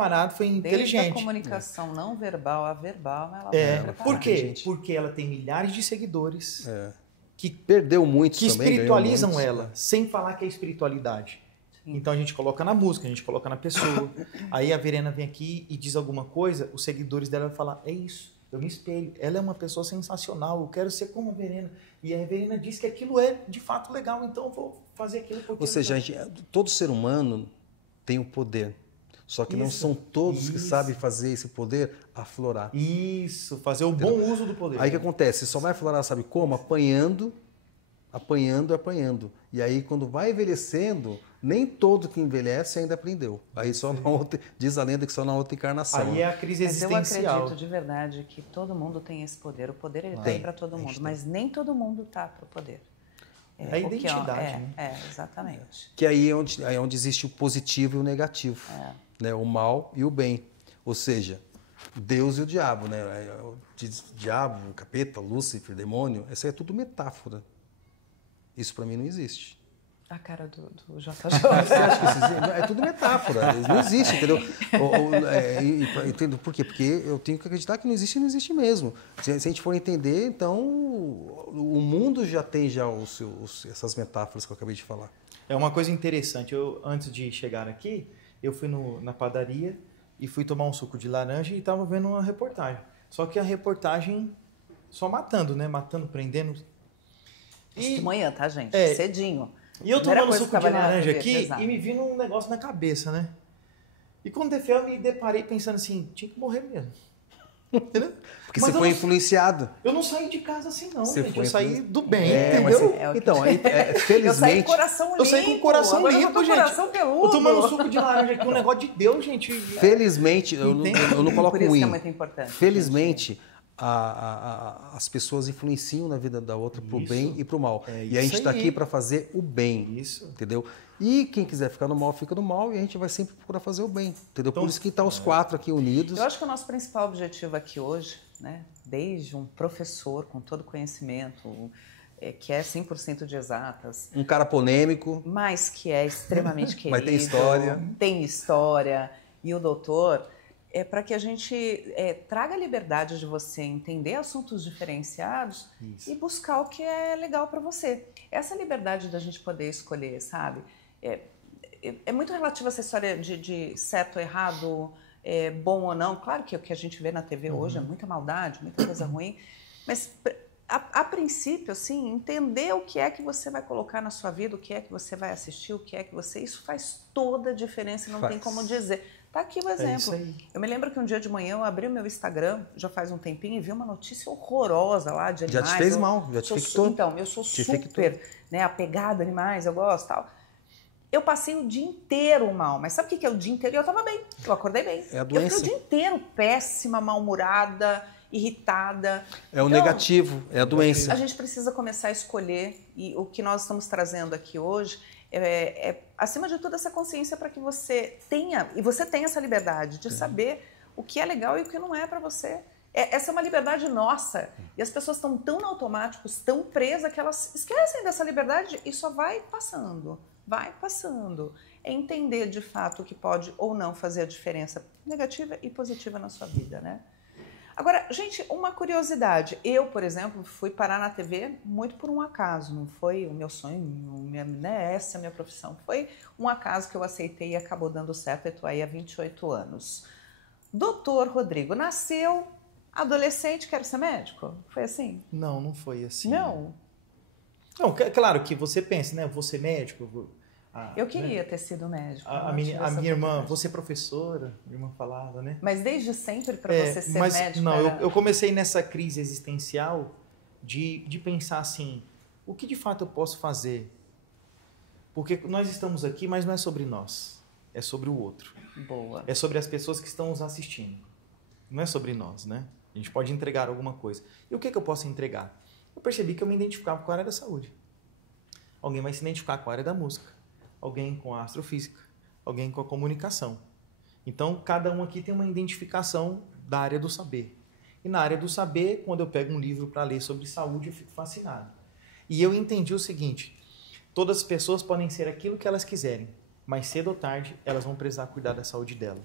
preparado, foi inteligente. Desde a comunicação não verbal a verbal, ela vai Por quê? Porque ela tem milhares de seguidores que perdeu muitos que também, espiritualizam muitos, ela, sem falar que é espiritualidade. Sim. Então a gente coloca na música, a gente coloca na pessoa. Aí a Verena vem aqui e diz alguma coisa, os seguidores dela vão falar, é isso, eu me espelho. Ela é uma pessoa sensacional, eu quero ser como a Verena. E a Verena diz que aquilo é de fato legal, então eu vou fazer aquilo porque... Ou seja, todo ser humano tem o poder. Só que não são todos que sabem fazer esse poder aflorar. Isso, fazer o bom uso do poder. Aí o que acontece? Só vai aflorar, sabe como? Apanhando. E aí quando vai envelhecendo, nem todo que envelhece ainda aprendeu. Aí só na outra, diz a lenda que só na outra encarnação. Aí é a crise existencial. Mas eu acredito de verdade que todo mundo tem esse poder. O poder ele tem para todo mundo, mas nem todo mundo tá para o poder. É a identidade, né? Exatamente. Que aí é onde existe o positivo e o negativo. Né? O mal e o bem. Ou seja, Deus e o diabo. Né? O diabo, o capeta, Lúcifer, demônio, isso aí é tudo metáfora. Isso para mim não existe. A cara do JJ. Você acha que isso existe? É tudo metáfora. Não existe, entendeu? Entendo por quê? Porque eu tenho que acreditar que não existe mesmo. Se a gente for entender, então o mundo já tem essas metáforas que eu acabei de falar. É uma coisa interessante. Antes de chegar aqui, eu fui na padaria e fui tomar um suco de laranja e estava vendo uma reportagem. Só que a reportagem só matando, né? Matando, prendendo. Isso de manhã, tá, gente? Cedinho. E eu tomando suco de laranja aqui e me vindo um negócio na cabeça, né? E quando eu me deparei pensando assim, tinha que morrer mesmo. Entendeu? Porque você foi influenciado. Eu não saí de casa assim, não, gente. Eu saí do bem, entendeu? Então, felizmente... Eu saí com o coração limpo. Eu saí com o coração limpo, gente. Coração peludo. Eu tomando suco de laranja aqui, um negócio de Deus, gente. Felizmente, eu não coloco Por isso ruim. que é muito importante. Felizmente, as pessoas influenciam na vida da outra pro bem e pro mal. E a gente está aqui para fazer o bem. Isso. Entendeu? E quem quiser ficar no mal, fica no mal, e a gente vai sempre procurar fazer o bem. Entendeu? Então, por isso que está os quatro aqui unidos. Eu acho que o nosso principal objetivo aqui hoje, né, desde um professor com todo conhecimento, que é 100% de exatas. Um cara polêmico. Mas que é extremamente querido. Mas tem história. Tem história. E o doutor... é para que a gente traga a liberdade de você entender assuntos diferenciados e buscar o que é legal para você. Essa liberdade da gente poder escolher, sabe? É muito relativa essa história de certo ou errado, bom ou não. Claro que o que a gente vê na TV hoje é muita maldade, muita coisa ruim, mas a princípio, assim, entender o que é que você vai colocar na sua vida, o que é que você vai assistir, o que é que você... Isso faz toda a diferença, não tem como dizer. Tá aqui o exemplo. Eu me lembro que um dia de manhã eu abri o meu Instagram, já faz um tempinho, e vi uma notícia horrorosa lá de animais. Já te fez mal, já te infectou. Então, eu sou super apegada a animais, eu gosto e tal. Eu passei o dia inteiro mal, mas sabe o que é o dia inteiro? Eu tava bem, eu acordei bem. É a doença. Eu fiquei o dia inteiro péssima, mal-humorada, irritada. É o negativo, é a doença. A gente precisa começar a escolher, e o que nós estamos trazendo aqui hoje acima de tudo, essa consciência para que você tenha, e você tenha essa liberdade de saber o que é legal e o que não é para você. Essa é uma liberdade nossa, e as pessoas estão tão no automático, tão presas, que elas esquecem dessa liberdade e só vai passando. É entender de fato o que pode ou não fazer a diferença negativa e positiva na sua vida, né? Agora, gente, uma curiosidade. Eu, por exemplo, fui parar na TV muito por um acaso. Não foi o meu sonho, essa é a minha profissão. Foi um acaso que eu aceitei e acabou dando certo. Eu estou aí há 28 anos. Doutor Rodrigo nasceu, adolescente, quero ser médico? Foi assim? Não foi assim. Não? Não, claro que você pensa, né? Vou ser médico... eu queria ter sido médico. A minha irmã, você é professora, minha irmã falava, né? Mas desde sempre para você ser médico? Não, eu comecei nessa crise existencial de pensar assim, o que de fato eu posso fazer? Porque nós estamos aqui, mas não é sobre nós, é sobre o outro. Boa. É sobre as pessoas que estão nos assistindo. Não é sobre nós, né? A gente pode entregar alguma coisa. E o que eu posso entregar? Eu percebi que eu me identificava com a área da saúde. Alguém vai se identificar com a área da música. Alguém com a astrofísica, alguém com a comunicação. Então, cada um aqui tem uma identificação da área do saber. E na área do saber, quando eu pego um livro para ler sobre saúde, eu fico fascinado. E eu entendi o seguinte, todas as pessoas podem ser aquilo que elas quiserem, mas cedo ou tarde elas vão precisar cuidar da saúde dela.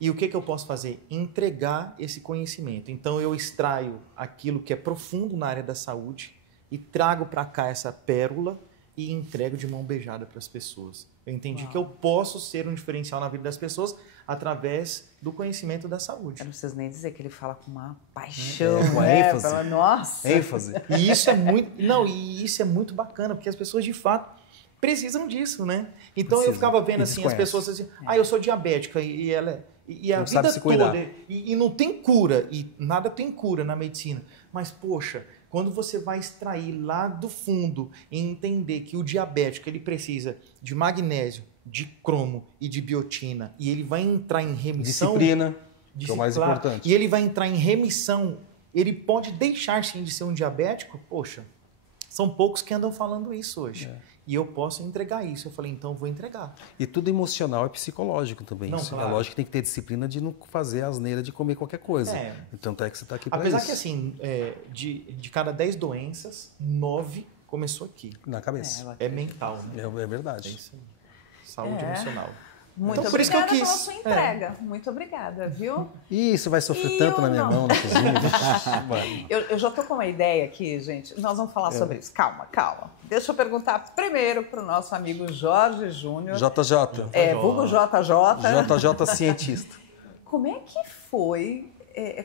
E o que eu posso fazer? Entregar esse conhecimento. Então, eu extraio aquilo que é profundo na área da saúde e trago para cá essa pérola e entrego de mão beijada para as pessoas. Eu entendi que eu posso ser um diferencial na vida das pessoas através do conhecimento da saúde. Eu não preciso nem dizer que ele fala com uma paixão, com né? ênfase. Nossa! ênfase. E isso é muito, não, e isso é muito bacana, porque as pessoas de fato precisam disso, né? Então eu ficava vendo assim as pessoas assim, eu sou diabética e ela e a vida toda e não tem cura e nada tem cura na medicina. Mas poxa, quando você vai extrair lá do fundo e entender que o diabético ele precisa de magnésio, de cromo e de biotina e ele vai entrar em remissão, disciplina, que é o mais importante. E ele vai entrar em remissão, ele pode deixar sim de ser um diabético. Poxa, são poucos que andam falando isso hoje. E eu posso entregar isso. Eu falei, então vou entregar. E tudo emocional e psicológico também. Não, claro. É lógico que tem que ter disciplina de não fazer a asneira de comer qualquer coisa. Tanto é que você está aqui para isso. Apesar que assim, de cada 10 doenças, 9 começou aqui. Na cabeça. É mental. Né? É verdade. É isso aí. Saúde emocional. Muito então, por isso que eu obrigada quis. pela sua entrega. Muito obrigada, viu? Ih, você vai sofrer tanto na minha mão na cozinha. Eu já estou com uma ideia aqui, gente. Nós vamos falar sobre isso. Calma. Deixa eu perguntar primeiro para o nosso amigo Jorge Júnior. JJ. Vulgo JJ. JJ cientista. Como é que foi,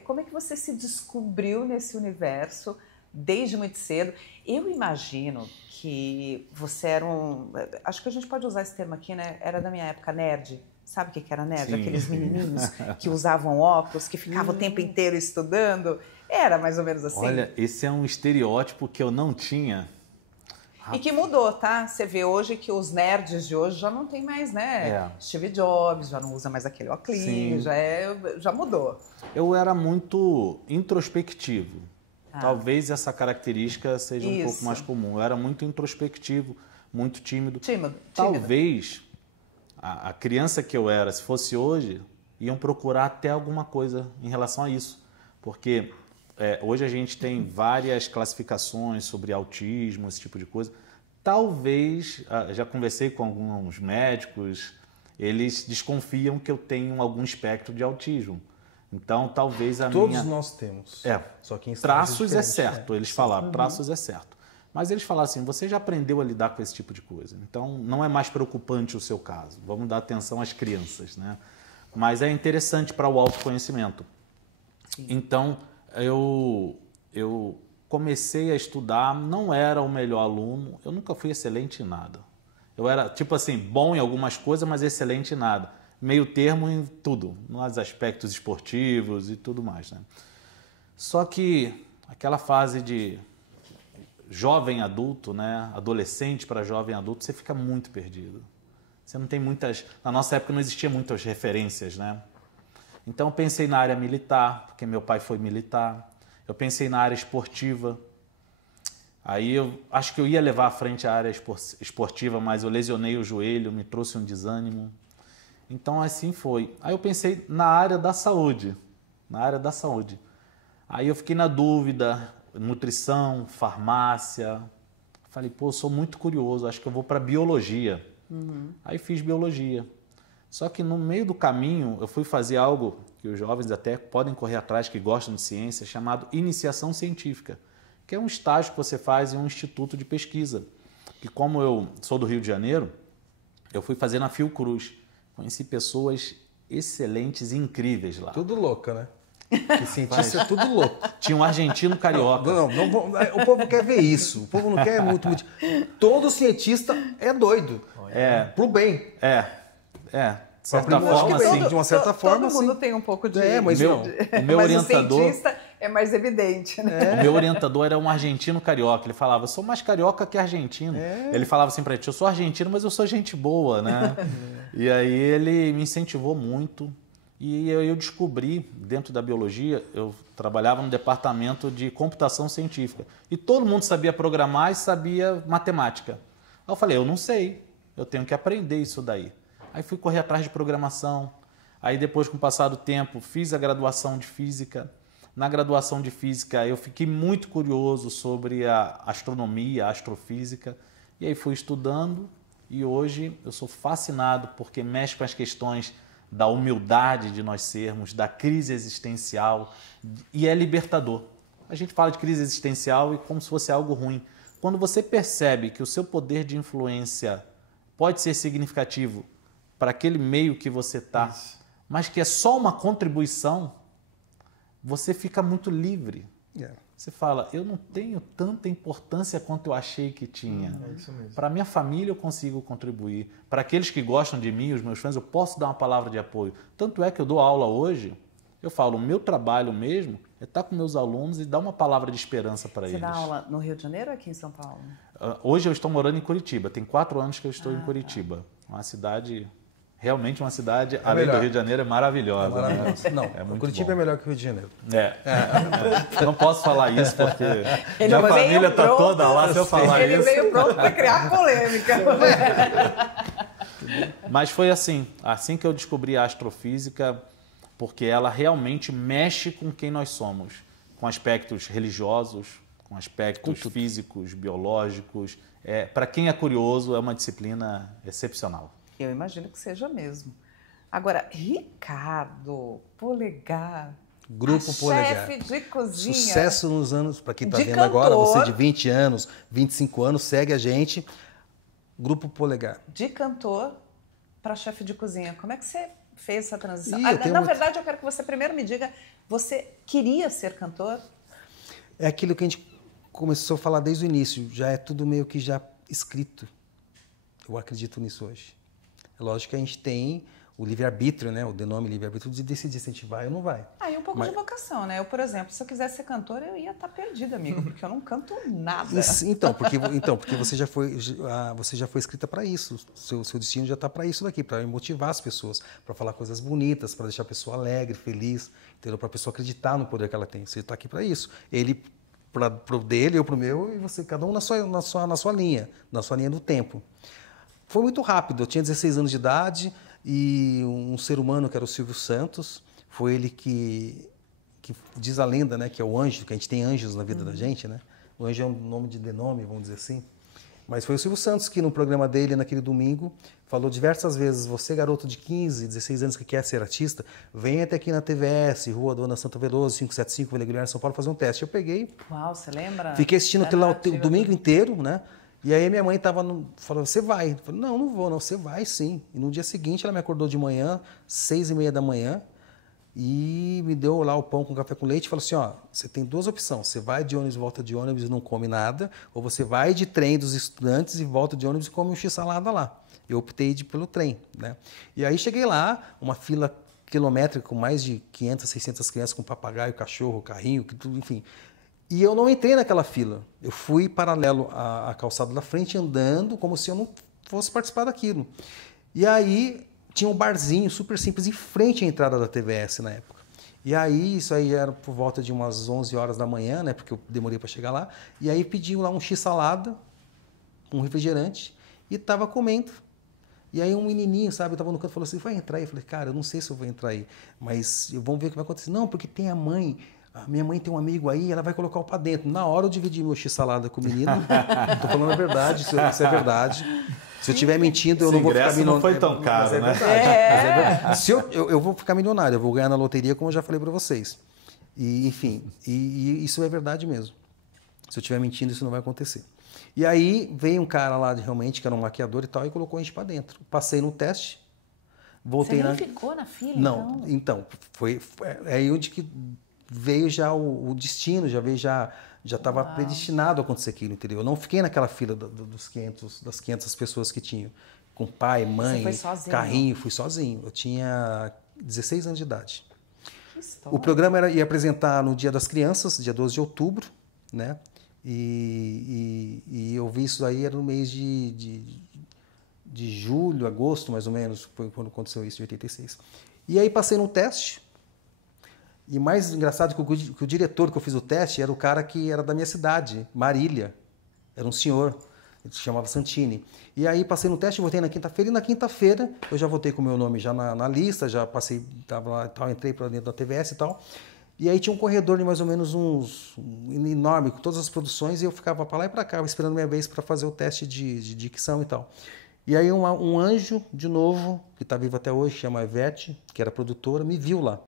como é que você se descobriu nesse universo desde muito cedo? Eu imagino que você era acho que a gente pode usar esse termo aqui, né? Era da minha época, nerd. Sabe o que era nerd? Sim. Aqueles menininhos que usavam óculos, que ficavam o tempo inteiro estudando. Era mais ou menos assim. Olha, esse é um estereótipo que eu não tinha. E que mudou, tá? Você vê hoje que os nerds de hoje já não tem mais, né? Steve Jobs já não usa mais aquele óculos, já mudou. Eu era muito introspectivo. Talvez essa característica seja um pouco mais comum. Eu era muito introspectivo, muito tímido. Talvez a criança que eu era, se fosse hoje, iam procurar até alguma coisa em relação a isso. Porque hoje a gente tem várias classificações sobre autismo, esse tipo de coisa. Talvez, já conversei com alguns médicos, eles desconfiam que eu tenho algum espectro de autismo. Então, talvez Todos nós temos. Só que em traços é certo, eles falaram, traços é certo. Mas eles falaram assim, você já aprendeu a lidar com esse tipo de coisa. Então, não é mais preocupante o seu caso. Vamos dar atenção às crianças, né? Mas é interessante para o autoconhecimento. Sim. Então, eu comecei a estudar, não era o melhor aluno, eu nunca fui excelente em nada. Eu era, tipo assim, bom em algumas coisas, mas excelente em nada. Meio termo em tudo, nos aspectos esportivos e tudo mais, né? Só que aquela fase de jovem adulto, né? Adolescente para jovem adulto, você fica muito perdido. Você não tem muitas... Na nossa época não existia muitas referências, né? Então eu pensei na área militar, porque meu pai foi militar. Eu pensei na área esportiva. Aí eu acho que eu ia levar à frente a área esportiva, mas eu lesionei o joelho, me trouxe um desânimo. Então, assim foi. Aí eu pensei na área da saúde. Aí eu fiquei na dúvida, nutrição, farmácia. Falei, pô, eu sou muito curioso, acho que eu vou para biologia. Aí fiz biologia. Só que no meio do caminho, eu fui fazer algo que os jovens até podem correr atrás, que gostam de ciência, chamado iniciação científica, que é um estágio que você faz em um instituto de pesquisa. Que como eu sou do Rio de Janeiro, eu fui fazer na Fiocruz. Conheci pessoas excelentes e incríveis lá. Tudo louca, né? Que cientista é tudo louco. Tinha um argentino carioca. Não, o povo quer ver isso. O povo não quer muito. Todo cientista é doido. Pro bem. De certa forma, assim. De uma certa forma, todo mundo tem um pouco de... mas o meu orientador... o cientista é mais evidente, né? O meu orientador era um argentino carioca. Ele falava, eu sou mais carioca que argentino. Ele falava assim pra gente, eu sou argentino, mas eu sou gente boa, né? E aí ele me incentivou muito. E eu descobri, dentro da biologia, eu trabalhava no departamento de computação científica. E todo mundo sabia programar e sabia matemática. Aí eu falei, eu não sei, eu tenho que aprender isso daí. Aí fui correr atrás de programação. Aí depois, com o passar do tempo, fiz a graduação de física. Na graduação de física, eu fiquei muito curioso sobre a astronomia, a astrofísica. E aí fui estudando e hoje eu sou fascinado porque mexe com as questões da humildade de nós sermos, da crise existencial, e é libertador. A gente fala de crise existencial e como se fosse algo ruim. Quando você percebe que o seu poder de influência pode ser significativo para aquele meio que você está, mas que é só uma contribuição, você fica muito livre. Você fala, eu não tenho tanta importância quanto eu achei que tinha. É isso mesmo. Para minha família eu consigo contribuir. Para aqueles que gostam de mim, os meus fãs, eu posso dar uma palavra de apoio. Tanto é que eu dou aula hoje, eu falo, o meu trabalho mesmo é estar com meus alunos e dar uma palavra de esperança para eles. Você dá aula no Rio de Janeiro ou aqui em São Paulo? Hoje eu estou morando em Curitiba. Tem 4 anos que eu estou em Curitiba. Uma cidade... Realmente uma cidade, além do Rio de Janeiro, é maravilhosa. É maravilhoso. Né? Não, é muito Curitiba bom. é melhor que o Rio de Janeiro. Não posso falar isso porque Ele minha família está toda lá se eu falar ele isso. Ele veio pronto para criar polêmica. Mas foi assim que eu descobri a astrofísica, porque ela realmente mexe com quem nós somos, com aspectos religiosos, com aspectos físicos, biológicos. Para quem é curioso, é uma disciplina excepcional. Eu imagino que seja mesmo. Agora, Ricardo Polegar, Grupo Polegar. chefe de cozinha. Sucesso nos anos, para quem está De vendo cantor. agora, você de 20 anos, 25 anos, segue a gente. Grupo Polegar. De cantor para chefe de cozinha. Como é que você fez essa transição? Eu Na verdade, eu quero que você primeiro me diga, você queria ser cantor? É aquilo que a gente começou a falar desde o início, já é tudo meio que já escrito. Eu acredito nisso hoje. É lógico que a gente tem o livre-arbítrio, né? O nome livre-arbítrio de decidir se a gente vai ou não vai. E um pouco de vocação, né? Eu, por exemplo, se eu quisesse ser cantora, eu ia estar perdida, amigo, porque eu não canto nada. Então, porque você já foi escrita para isso. Seu destino já está para isso daqui, para motivar as pessoas, para falar coisas bonitas, para deixar a pessoa alegre, feliz, entendeu? Para a pessoa acreditar no poder que ela tem. Você está aqui para isso. Ele para o dele, eu para o meu, e você, cada um na sua linha do tempo. Foi muito rápido. Eu tinha 16 anos de idade e um ser humano que era o Silvio Santos, foi ele que diz a lenda, né, que é o anjo, que a gente tem anjos na vida da gente, né? O anjo é um nome de denome, vamos dizer assim. Mas foi o Silvio Santos que no programa dele, naquele domingo, falou diversas vezes, você garoto de 15, 16 anos que quer ser artista, venha até aqui na TVS, Rua Dona Santa Veloso, 575, Vila Guilherme, São Paulo, fazer um teste. Eu peguei. Uau, você lembra? Fiquei assistindo aquilo lá o domingo inteiro, né? E aí minha mãe falou, você vai? Eu falei, não vou, não, você vai sim. E no dia seguinte ela me acordou de manhã, 6h30 da manhã, e me deu lá o pão com café com leite e falou assim, ó, você tem 2 opções, você vai de ônibus, volta de ônibus e não come nada, ou você vai de trem dos estudantes e volta de ônibus e come um x-salada lá. Eu optei pelo trem, né? E aí cheguei lá, uma fila quilométrica com mais de 500, 600 crianças com papagaio, cachorro, carrinho, tudo, enfim. E eu não entrei naquela fila. Eu fui paralelo à calçada da frente, andando como se eu não fosse participar daquilo. E aí tinha um barzinho super simples em frente à entrada da TVS na época. E aí, isso aí era por volta de umas 11 horas da manhã, né? Porque eu demorei para chegar lá. E aí pediu lá um x-salada, um refrigerante, e estava comendo. E aí um menininho, sabe, eu estava no canto e falou assim, vai entrar aí? Eu falei, cara, eu não sei se eu vou entrar aí, mas vamos ver o que vai acontecer. Não, porque tem a mãe... A minha mãe tem um amigo aí, ela vai colocar o pão dentro. Na hora eu dividi meu x-salada com o menino. Estou falando a verdade, isso é verdade. Se eu estiver mentindo, eu não vou ficar milionário. Não foi tão caro, né? Mas é verdade. Se eu vou ficar milionário, eu vou ganhar na loteria, como eu já falei para vocês. E, enfim, e isso é verdade mesmo. Se eu estiver mentindo, isso não vai acontecer. E aí veio um cara lá, realmente, que era um maquiador e tal, e colocou a gente para dentro. Passei no teste, voltei. Você nem ficou na fila, não, então foi aí onde que veio já o destino, já estava predestinado a acontecer aquilo, entendeu? Eu não fiquei naquela fila das 500 pessoas que tinham, com pai, mãe, carrinho, fui sozinho. Eu tinha 16 anos de idade. O programa ia apresentar no Dia das Crianças, dia 12 de outubro, né? E eu vi isso aí, era no mês de julho, agosto, mais ou menos, foi quando aconteceu isso, de 86. E aí passei no teste. E mais engraçado que o diretor que eu fiz o teste era o cara que era da minha cidade, Marília. Era um senhor, ele se chamava Santini. E aí passei no teste, voltei na quinta-feira, e na quinta-feira eu já voltei com o meu nome já na lista, já passei, estava lá e tal, entrei para dentro da TVS e tal. E aí tinha um corredor de mais ou menos enorme, com todas as produções, e eu ficava para lá e para cá, esperando minha vez para fazer o teste de dicção e tal. E aí um anjo, de novo, que está vivo até hoje, chama Ivete, que era produtora, me viu lá.